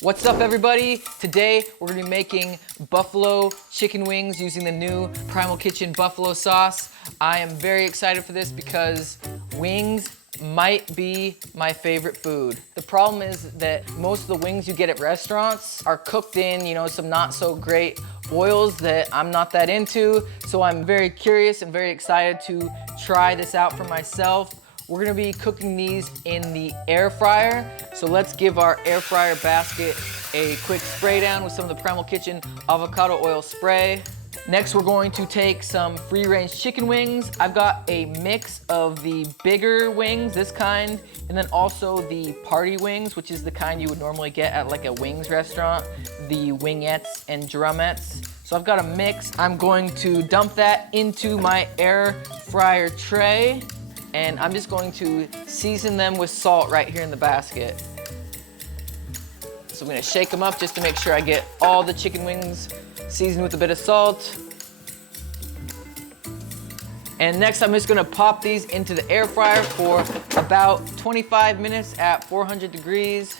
What's up, everybody? Today we're gonna be making buffalo chicken wings using the new Primal Kitchen Buffalo Sauce. I am very excited for this because wings might be my favorite food. The problem is that most of the wings you get at restaurants are cooked in, some not so great oils that I'm not that into. So I'm very curious and very excited to try this out for myself. We're gonna be cooking these in the air fryer. So let's give our air fryer basket a quick spray down with some of the Primal Kitchen avocado oil spray. Next, we're going to take some free range chicken wings. I've got a mix of the bigger wings, this kind, and then also the party wings, which is the kind you would normally get at like a wings restaurant, the wingettes and drumettes. So I've got a mix. I'm going to dump that into my air fryer tray, and I'm just going to season them with salt right here in the basket. So I'm gonna shake them up just to make sure I get all the chicken wings seasoned with a bit of salt. And next I'm just gonna pop these into the air fryer for about 25 minutes at 400 degrees.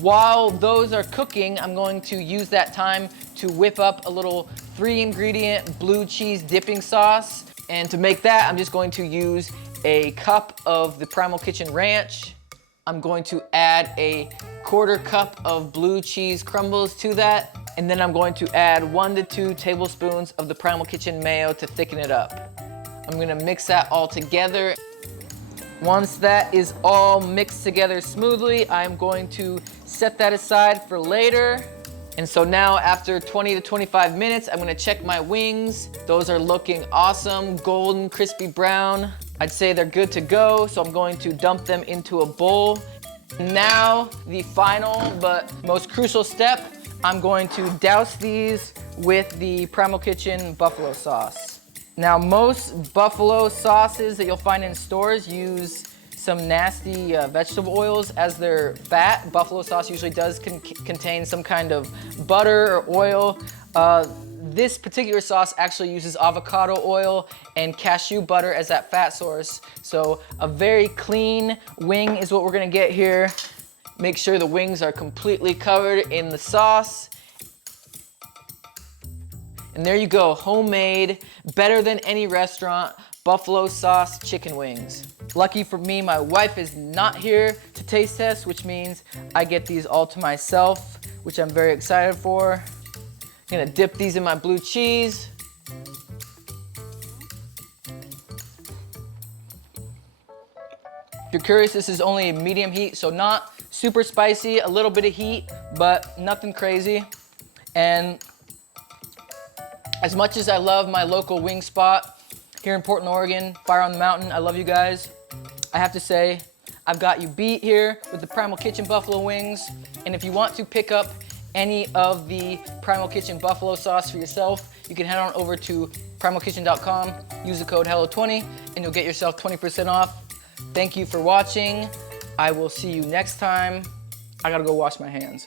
While those are cooking, I'm going to use that time to whip up a little 3-ingredient blue cheese dipping sauce. And to make that, I'm just going to use a cup of the Primal Kitchen Ranch. I'm going to add a 1/4 cup of blue cheese crumbles to that. And then I'm going to add 1 to 2 tablespoons of the Primal Kitchen mayo to thicken it up. I'm gonna mix that all together. Once that is all mixed together smoothly, I'm going to set that aside for later. And so now, after 20 to 25 minutes, I'm gonna check my wings. Those are looking awesome, golden, crispy brown. I'd say they're good to go, so I'm going to dump them into a bowl. Now, the final but most crucial step, I'm going to douse these with the Primal Kitchen Buffalo Sauce. Now, most buffalo sauces that you'll find in stores use some nasty vegetable oils as their fat. Buffalo sauce usually does contain some kind of butter or oil. This particular sauce actually uses avocado oil and cashew butter as that fat source. So a very clean wing is what we're gonna get here. Make sure the wings are completely covered in the sauce. And there you go, homemade, better than any restaurant, buffalo sauce chicken wings. Lucky for me, my wife is not here to taste test, which means I get these all to myself, which I'm very excited for. I'm gonna dip these in my blue cheese. If you're curious, this is only medium heat, so not super spicy, a little bit of heat, but nothing crazy. And as much as I love my local wing spot here in Portland, Oregon, Fire on the Mountain, I love you guys, I have to say, I've got you beat here with the Primal Kitchen Buffalo Wings. And if you want to pick up any of the Primal Kitchen Buffalo Sauce for yourself, you can head on over to primalkitchen.com, use the code HELLO20, and you'll get yourself 20% off. Thank you for watching. I will see you next time. I gotta go wash my hands.